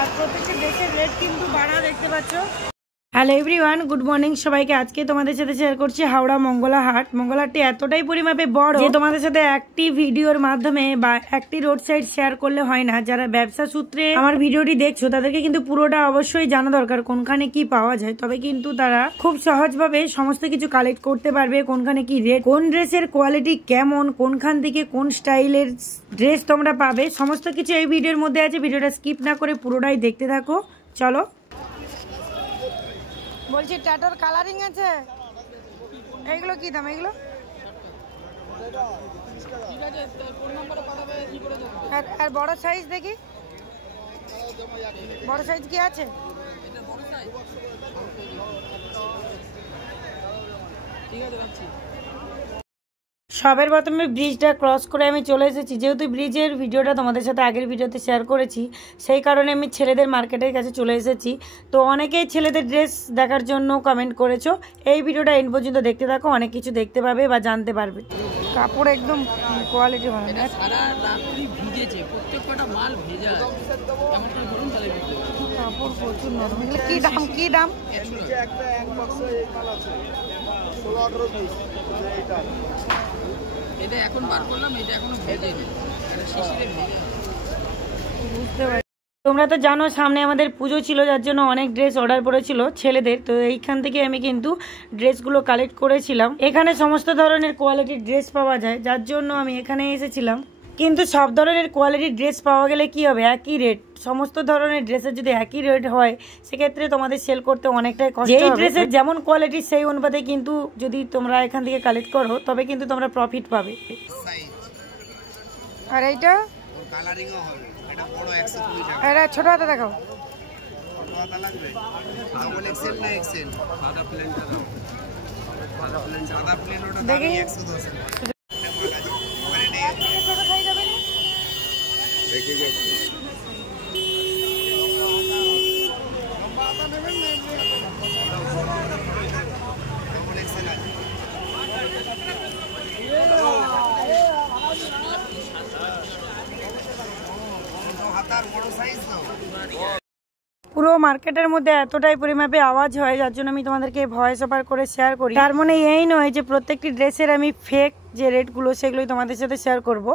আর প্রত্যেকটা ড্রেসের রেট কিন্তু বাড়া দেখতে পাচ্ছ। হ্যালো এভরিওয়ান, গুড মর্নিং সবাইকে। আজকে তোমাদের সাথে শেয়ার করছি হাওড়া মঙ্গলা হাট। মঙ্গলা হাটটি এতটাই পরিমাপে বড় যে তোমাদের সাথে একটি ভিডিওর মাধ্যমে বা একটি রোড সাইড শেয়ার করলে হয় না। যারা ব্যবসা সূত্রে আমার ভিডিওটি দেখছো তাদেরকে কিন্তু পুরোটা অবশ্যই জানা দরকার, কোনখানে কি পাওয়া যায়, তবে কিন্তু তারা খুব সহজভাবে সমস্ত কিছু কালেক্ট করতে পারবে। কোনখানে কি রেট, কোন ড্রেসের কোয়ালিটি কেমন, কোনখান থেকে কোন স্টাইলের ড্রেস তোমরা পাবে, সমস্ত কিছু এই ভিডিওর মধ্যে আছে। ভিডিওটা স্কিপ না করে পুরোটাই দেখতে থাকো। চলো। বলছি ট্যাটোর কালারিং আছে, এইগুলো কি দাম? এগুলো আর বড় সাইজ দেখি, বড় সাইজ কি আছে? সবের প্রথমে ব্রিজটা ক্রস করে আমি চলে এসেছি। যেহেতু ব্রিজের ভিডিওটা তোমাদের সাথে আগের ভিডিওতে শেয়ার করেছি, সেই কারণে আমি ছেলেদের মার্কেটের কাছে চলে এসেছি। তো অনেকেই ছেলেদের ড্রেস দেখার জন্য কমেন্ট করেছো। এই ভিডিওটা এন্ড পর্যন্ত দেখতে থাকো, অনেক কিছু দেখতে পাবে বা জানতে পারবে। কাপড় একদম কোয়ালিটি ভালো, কাপড় প্রচুর নরম। কি দাম? কি দাম? এটা এখন বার করলাম, এটা এখনো ভেজেনি, এটা শিশিরে ভেজে। বুঝতে পারি। তোমরা তো জানো সামনে আমাদের পুজো ছিল, যার জন্য অনেক ড্রেস অর্ডার পড়েছিল ছেলেদের। তো এইখান থেকে আমি কিন্তু ড্রেসগুলো কালেক্ট করেছিলাম। এখানে সমস্ত ধরনের কোয়ালিটির ড্রেস পাওয়া যায়, যার জন্য আমি এখানে এসেছিলাম। কিন্তু সব ধরনের কোয়ালিটির ড্রেস পাওয়া গেলে কি হবে, একই রেট। সমস্ত ধরনের ড্রেসের যদি একই রেট হয়, সেক্ষেত্রে তোমাদের সেল করতে অনেকটাই কষ্ট হবে। এই ড্রেসের যেমন কোয়ালিটি সেই অনুপাতে কিন্তু যদি তোমরা এখান থেকে কালেক্ট করো, তবে কিন্তু তোমরা প্রফিট পাবে। আর এইটা কালারিংও হবে, এটা বড় 120 টাকা। এটা ছোট হাতে দেখাও। ছোট হাতে লাগবে, ডাবল এক্সেল না এক্সেল? সাদা প্লেনটা দাও, সাদা প্লেন ওটা দাম 110 টাকা। পুরো মার্কেটের মধ্যে এতটাই পরিমাপে আওয়াজ হয়, যার জন্য আমি তোমাদেরকে ভয়েস ওভার করে শেয়ার করি। তার মানে এই নয় যে প্রত্যেকটি ড্রেসের আমি ফেক যে রেটগুলো সেগুলোই তোমাদের সাথে শেয়ার করব।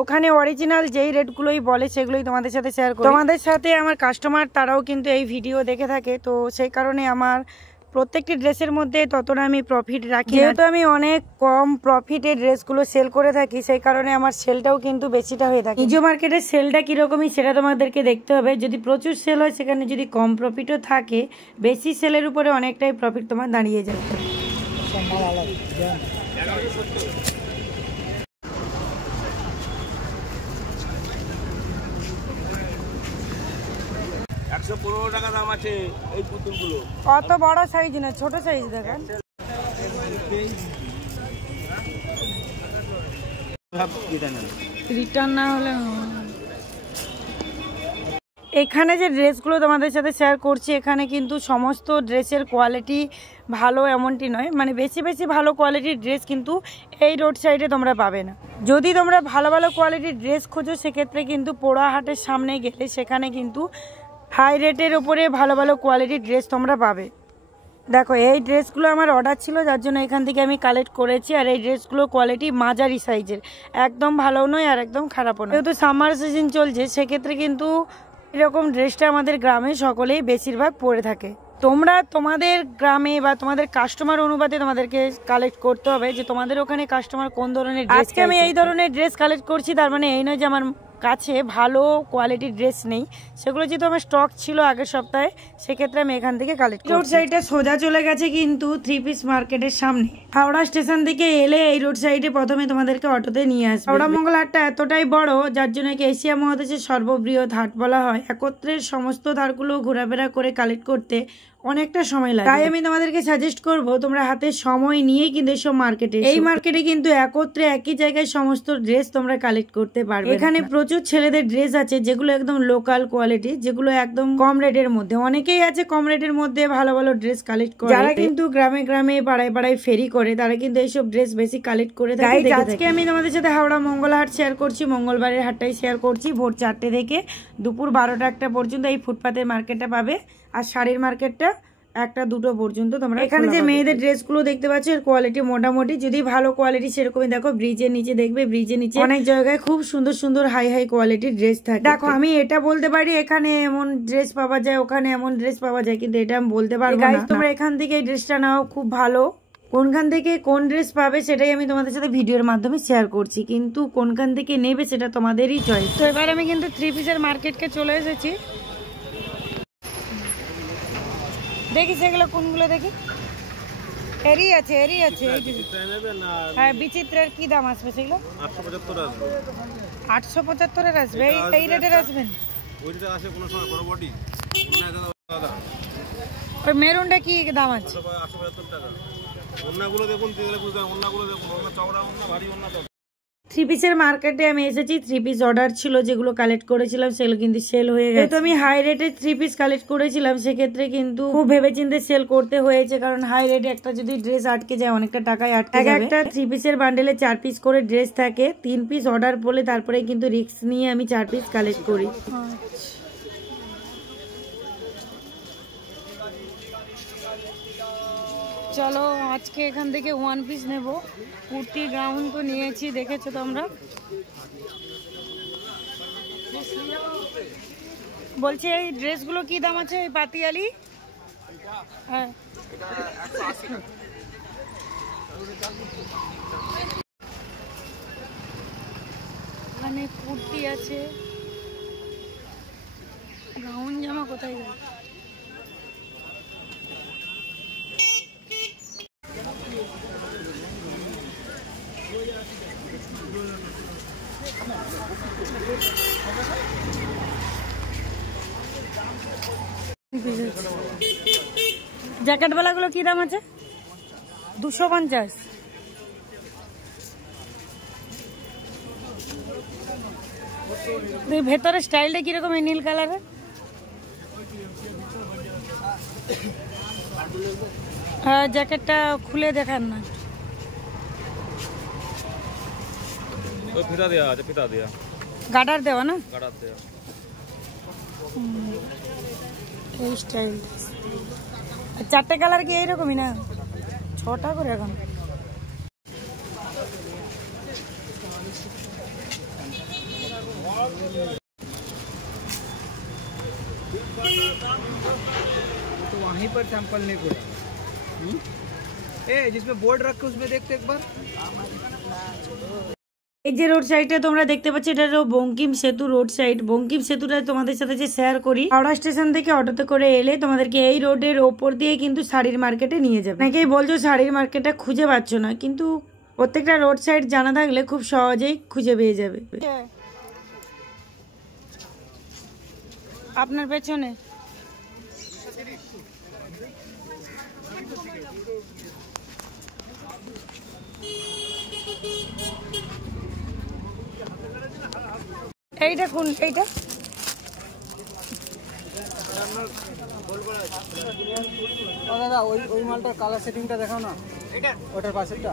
ওখানে অরিজিনাল যেই রেটগুলোই বলে সেগুলোই তোমাদের সাথে শেয়ার করব। তোমাদের সাথে আমার কাস্টমার তারাও কিন্তু এই ভিডিও দেখে থাকে, তো সেই কারণে আমার প্রত্যেকটি ড্রেসের মধ্যে ততটা আমি প্রফিট রাখি। যেহেতু আমি অনেক কম প্রফিটে ড্রেসগুলো সেল করে থাকি, সেই কারণে আমার সেলটাও কিন্তু বেশিটা হয়ে থাকে। নিজ মার্কেটের সেলটা কিরকমই সেটা তোমাদেরকে দেখতে হবে। যদি প্রচুর সেল হয়, সেখানে যদি কম প্রফিটও থাকে, বেশি সেলের উপরে অনেকটাই প্রফিট তোমার দাঁড়িয়ে যাবে। টাকা দাম আছে এই পুতুলগুলো। কত বড় সাইজ না, ছোট সাইজ দেখেন। রিটার্ন না হলে এখানে যে ড্রেসগুলো তোমাদের সাথে শেয়ার করছি, এখানে কিন্তু সমস্ত ড্রেসের কোয়ালিটি ভালো এমনটি নয়। মানে বেশি বেশি ভালো কোয়ালিটির ড্রেস কিন্তু এই রোড সাইডে তোমরা পাবে না। যদি তোমরা ভালো ভালো কোয়ালিটির ড্রেস খোঁজো, সেক্ষেত্রে কিন্তু পোড়া হাটের সামনে গেলে সেখানে কিন্তু হাই রেটের উপরে ভালো ভালো কোয়ালিটির ড্রেস তোমরা পাবে। দেখো এই ড্রেসগুলো আমার অর্ডার ছিল, যার জন্য এখান থেকে আমি কালেক্ট করেছি। আর এই ড্রেসগুলোর কোয়ালিটি মাঝারি সাইজের, একদম ভালো নয় আর একদম খারাপও নয়। যেহেতু সামার সিজন চলছে, সেক্ষেত্রে কিন্তু এরকম ড্রেসটা আমাদের গ্রামে সকলেই বেশিরভাগ পরে থাকে। তোমরা তোমাদের গ্রামে বা তোমাদের কাস্টমার অনুপাতে তোমাদেরকে কালেক্ট করতে হবে যে তোমাদের ওখানে কাস্টমার কোন ধরনের ড্রেস। আজকে আমি এই ধরনের ড্রেস কালেক্ট করছি, তার মানে এই নয় যে আমার কাছে ভালো কোয়ালিটির ড্রেস নেই। সেগুলো যেহেতু আমার স্টক ছিল আগের সপ্তাহে, সেক্ষেত্রে আমি এখান থেকে কালেক্ট করছি। রোড সাইডে সোজা চলে গেছে কিন্তু 3 পিস মার্কেটের সামনে। হাওড়া স্টেশন থেকে এলে এই রোড সাইডে প্রথমে তোমাদেরকে অটোতে নিয়ে আসবে। হাওড়া মঙ্গল হাটটা এতটাই বড়, যার জন্য এশিয়া মহাদেশের সর্ববৃহৎ হাট বলা হয়। একত্রে সমস্ত ধারগুলো ঘোরাফেরা করে কালেক্ট করতে অনেকটা সময় লাগে। তাই আমি তোমাদেরকে সাজেস্ট করব তোমরা হাতে সময় নিয়ে কিন্তু এসব মার্কেটে, এই মার্কেটে কিন্তু একত্রে একই জায়গায় সমস্ত ড্রেস তোমরা কালেক্ট করতে পারবে। এখানে প্রচুর ছেলেদের ড্রেস আছে যেগুলো একদম লোকাল কোয়ালিটি, যেগুলো একদম কম রেটের মধ্যে। অনেকেই আছে কম রেটের মধ্যে ভালো ভালো ড্রেস কালেক্ট করে, যারা কিন্তু গ্রামে গ্রামে পাড়ায় পাড়ায় ফেরি করে তারা কিন্তু এইসব ড্রেস বেশি কালেক্ট করে থাকে। আজকে আমি তোমাদের সাথে হাওড়া মঙ্গলা হাট শেয়ার করছি, মঙ্গলবারের হাটটাই শেয়ার করছি। ভোর 4টে থেকে দুপুর 12টা 1টা পর্যন্ত এই ফুটপাতের মার্কেটটা পাবে, আর শাড়ির মার্কেটটা 1টা 2টো পর্যন্ত তোমরা। এখানে যে মেয়েদের ড্রেসগুলো দেখতে পাচ্ছ এর কোয়ালিটি মোটামুটি, যদি ভালো কোয়ালিটি সেরকমই দেখো ব্রিজের নিচে দেখবে, ব্রিজের নিচে অনেক জায়গায় খুব সুন্দর সুন্দর হাই হাই কোয়ালিটির ড্রেস থাকে। দেখো আমি এটা বলতে পারি এখানে এমন ড্রেস পাওয়া যায়, ওখানে এমন ড্রেস পাওয়া যায়, কিন্তু এটা আমি বলতে পারবো না। তোমরা এখান থেকে এই ড্রেসটা নাও, খুব ভালো। কোনখান থেকে কোন ড্রেস পাবে সেটাই আমি তোমাদের সাথে ভিডিওর মাধ্যমে শেয়ার করছি, কিন্তু কোনখান থেকে নেবে সেটা তোমাদেরই চয়েস। তো এবার আমি কিন্তু 3 পিসের মার্কেটকে চলে এসেছি। দেখি সেগুলো কোনগুলো, দেখি। এরই আছে, এরই আছে। হ্যাঁ, বিচিত্রের কি দাম আসবে সেগুলো? 875 আসবে। এই রেটের আসবেন? ওই মেরুনটা কি দাম আছে? 3 পিসের মার্কেটে আমি এসেছি। 3 পিস অর্ডার ছিল, যেগুলো কালেক্ট করেছিলাম সেগুলো কিন্তু সেল হয়ে গেছে। তো আমি হাই রেটে 3 পিস কালেক্ট করেছিলাম, সেক্ষেত্রে কিন্তু খুব ভেবেচিন্তে সেল করতে হয়েছে, কারণ হাই রেটে একটা যদি ড্রেস আটকে যায় অনেকটা টাকায় আটকে যাবে। একটা 3 পিসের বান্ডেলে 4 পিস করে ড্রেস থাকে। 3 পিস অর্ডার বলে তারপরে কিন্তু রিস্ক নিয়ে আমি 4 পিস কালেক্ট করি। চলো আজকে এখান থেকে 1 পিস নেব। কুর্তি গাউন তো নিয়েছি, দেখেছো তোমরা। বলছি এই ড্রেসগুলো কি দাম আছে? এই পাতিয়ালি, হ্যাঁ, এখানে কুর্তি আছে। গাউন জামা কোথায় যাবে? জ্যাকেট গুলো কি দাম আছে? 250। ভেতরে স্টাইলটা কিরকম? এই নীল কালারের। হ্যাঁ, জ্যাকেটটা খুলে দেখান না। ফিতা দেওয়া আছে, ফিতা দেওয়া, গার্ডার দেওয়া না, গার্ডার দেওয়া। এই স্টাইল 4টে কালার কি এইরকমই না? 6টা করে এখন। तो वहीं पर सैंपल नहीं पूरा जिसमें बोर्ड रख के उसमें देखते एक बार। এই যে রোড সাইডটা তোমরা দেখতে পাচ্ছ, এটা হলো বঙ্কিম সেতু রোড সাইড। বঙ্কিম সেতুটা তোমাদের সাথে যে শেয়ার করি, হাওড়া স্টেশন থেকে অটোতে করে এলে তোমাদেরকে এই রোডের ওপর দিয়ে কিন্তু শাড়ির মার্কেটে নিয়ে যাবে। অনেকেই বলছো শাড়ির মার্কেটটা খুঁজে পাচ্ছ না, কিন্তু প্রত্যেকটা রোড সাইড জানা থাকলে খুব সহজেই খুঁজে পেয়ে যাবে। আপনার পেছনে এইটা কোন? এইটা দাদা ওই মালটার কালার সেটিংটা দেখাও না, ওটার পাশেরটা।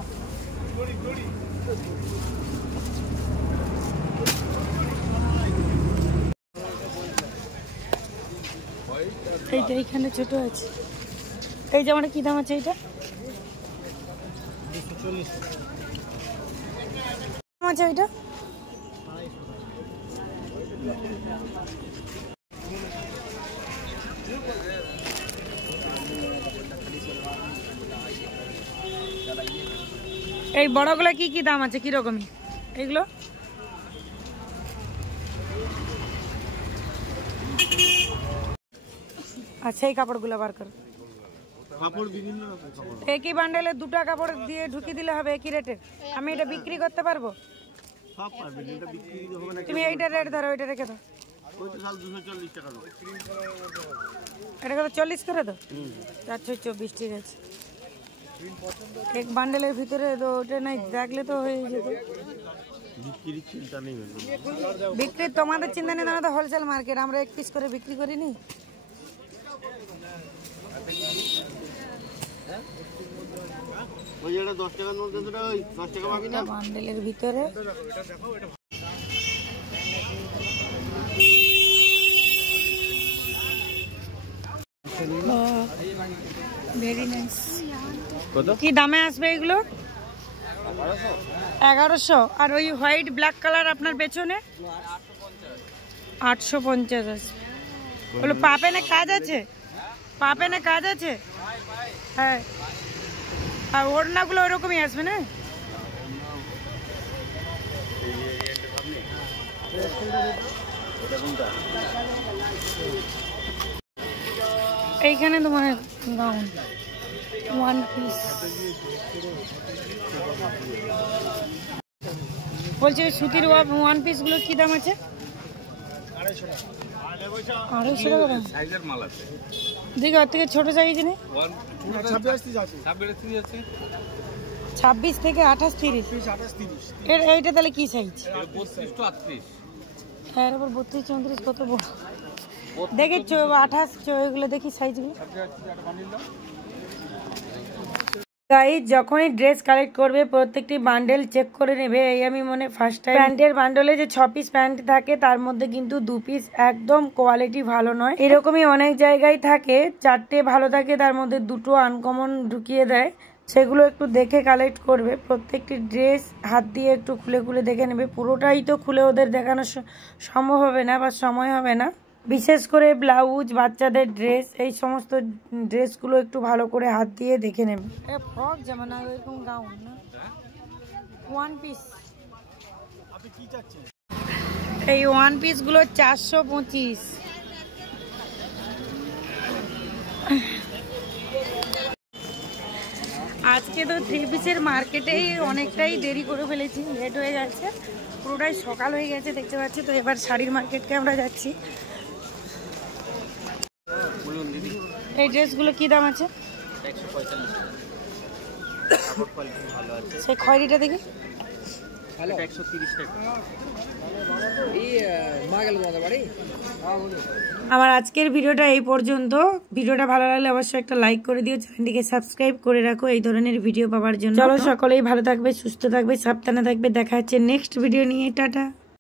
এইটা এইখানে ছোট আছে। এই জামাটা কি দাম আছে? এইটা 240 আছে। এইটা এই বড়গুলো কি কি দাম আছে, কিরকমই এগুলো? আচ্ছা, এই কাপড়গুলো বার করো। একই বান্ডেলে 2টা কাপড় দিয়ে ঢুকিয়ে দিলে হবে একই রেটে। আমি এটা বিক্রি করতে পারবো? তুমি এইটা রেট ধরো, ওইটা রেখে দাও। এটা কত 40 করে তো 424 ঠিক আছে এক বান্ডেলের ভিতরে তো ওটা নাই দেখলে তো হয়ে যেত বিক্রি তোমাদের চিন্তা নেই তো হোলসেল মার্কেট আমরা 1 পিস করে বিক্রি করিনি ওই যেটা 10 টাকার নোট দেন ওই 10 টাকা পাবি না বান্ডেলের ভিতরে ভেরি নাইস কত কি দামে আসবে এগুলো 1100 আর ওই হোয়াইট ব্ল্যাক কালার আপনার পেছনে 850 আছে বলো পাপেনে কাজ আছে পাপেনে কাজ আছে হ্যাঁ আর ওড়নাগুলো ওরকমই আসবে না এইখানে তোমার গাউন 1 পিস বলছি সুতির 1 পিস গুলো কি দাম আছে 250 টাকা সাইজের মাল আছে দেখো ওর থেকে ছোট সাইজ নেই 26 থেকে 28 30 এইটা তাহলে কি সাইজ 32 to 38 এর উপর 32 34 কত বড় দেখি 28 এগুলো দেখি সাইজগুলো গাইস যখনই ড্রেস কালেক্ট করবে প্রত্যেকটি বান্ডেল চেক করে নেবে এই আমি মনে ফার্স্ট টাইম প্যান্টের বান্ডলে যে 6 পিস প্যান্ট থাকে তার মধ্যে কিন্তু 2 পিস একদম কোয়ালিটি ভালো নয় এরকমই অনেক জায়গায় থাকে 4টে ভালো থাকে তার মধ্যে 2টো আনকমন ঢুকিয়ে দেয় সেগুলো একটু দেখে কালেক্ট করবে প্রত্যেকটি ড্রেস হাত দিয়ে একটু খুলে খুলে দেখে নেবে পুরোটাই তো খুলে ওদের দেখানো সম্ভব হবে না বা সময় হবে না বিশেষ করে ব্লাউজ বাচ্চাদের ড্রেস এই সমস্ত ড্রেসগুলো একটু ভালো করে হাত দিয়ে দেখে নেবে ফ্রক যেমন এরকম গাউন না 1 পিস আপনি কি চাচ্ছেন এই 1 পিস গুলো 425 আজকে তো 3 পিসের মার্কেটেই অনেকটাই দেরি করে ফেলেছি লেট হয়ে যাচ্ছে পুরোটাই সকাল হয়ে গেছে দেখতে পাচ্ছি তো এবার শাড়ির মার্কেটকে আমরা যাচ্ছি এই ড্রেসগুলো কি দাম আছে 145 সেই খয়েরিটা দেখি ভালো 130 টাকা এই মাগল বাড়ি আমার আজকের ভিডিওটা এই পর্যন্ত ভিডিওটা ভালো লাগলে অবশ্যই একটা লাইক করে দিও চ্যানেলটিকে সাবস্ক্রাইব করে রাখো এই ধরনের ভিডিও পাওয়ার জন্য চলো সকলেই ভালো থাকবে সুস্থ থাকবে সাবধানে থাকবে দেখা হচ্ছে নেক্সট ভিডিও নিয়ে টাটা